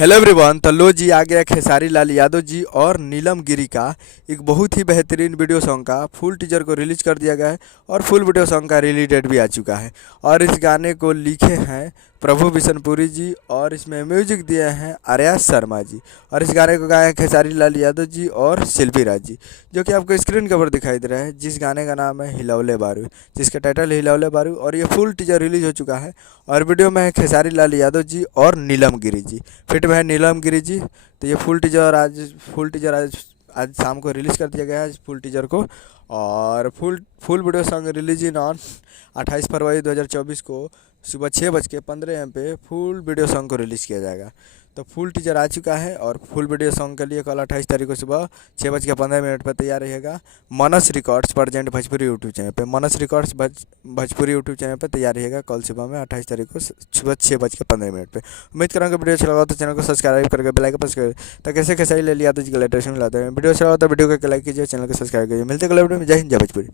Hello everyone. तो लो जी आ गया खेसारी लाल यादव जी और नीलम गिरी का एक बहुत ही बेहतरीन वीडियो सॉन्ग का फुल टीजर को रिलीज कर दिया गया है और फुल वीडियो सॉन्ग का रिलीज डेट भी आ चुका है। और इस गाने को लिखे हैं प्रभु बिशनपुरी जी और इसमें म्यूजिक दिए हैं आर्या शर्मा जी। और इस गाने को गाए हैं खेसारी लाल यादव जी और शिल्पी राज जी, जो कि आपको स्क्रीन कवर दिखाई दे रहा है, जिस गाने का नाम है हिलौले बारू, जिसका टाइटल है हिलौले बारू। और ये फुल टीजर रिलीज हो चुका है और वीडियो में है खेसारी लाल यादव जी और नीलम गिरी जी, फिट में है नीलम गिरी जी। तो ये फुल टीजर आज शाम को रिलीज़ कर दिया गया है फुल टीजर को। और full video song release in on 28 फरवरी 2024 को सुबह 6:15 AM पे फुल वीडियो सॉन्ग को रिलीज़ किया जाएगा। तो फुल टीजर आ चुका है और फुल वीडियो सॉन्ग के लिए कल 28 तारीख को सुबह 6:15 पर तैयार रहेगा मनस records present Bhojpuri YouTube channel पे। मनस रिकॉर्ड्स भोजपुरी यूट्यूब चैनल पर तैयार रहेगा कल सुबह में 28 तारीख को सुबह 6:15 पे। उम्मीद करूँगा वीडियो अच्छा लगा तो चैनल को सब्सक्राइब करके बेल आइकन प्रेस करें ताकि कैसे खेसारी लाल यादव जी के लेटेस्ट मिलाते हैं। वीडियो अच्छा लगा तो वीडियो को लाइक कीजिए, चैनल को सब्सक्राइब कीजिए। मिलते हैं अगले वीडियो में। जय हिंद, जय भोजपुरी।